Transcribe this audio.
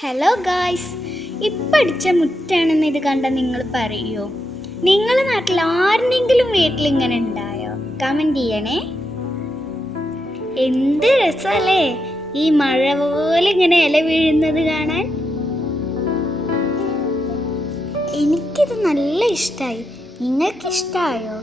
Hello guys, ഇപ്പം അടിച്ച മുറ്റാണെന്ന് ഇത് കണ്ട നിങ്ങൾ പറയോ? നിങ്ങളുടെ നാട്ടിൽ ആരുടെങ്കിലും വീട്ടിൽ ഇങ്ങനെ ഉണ്ടായോ? കമൻറ്റ് ചെയ്യണേ. എന്ത് രസമല്ലേ ഈ മഴ പോലെ ഇങ്ങനെ ഇല വീഴുന്നത് കാണാൻ. എനിക്കിത് നല്ല ഇഷ്ടമായി. നിങ്ങൾക്ക് ഇഷ്ടമായോ?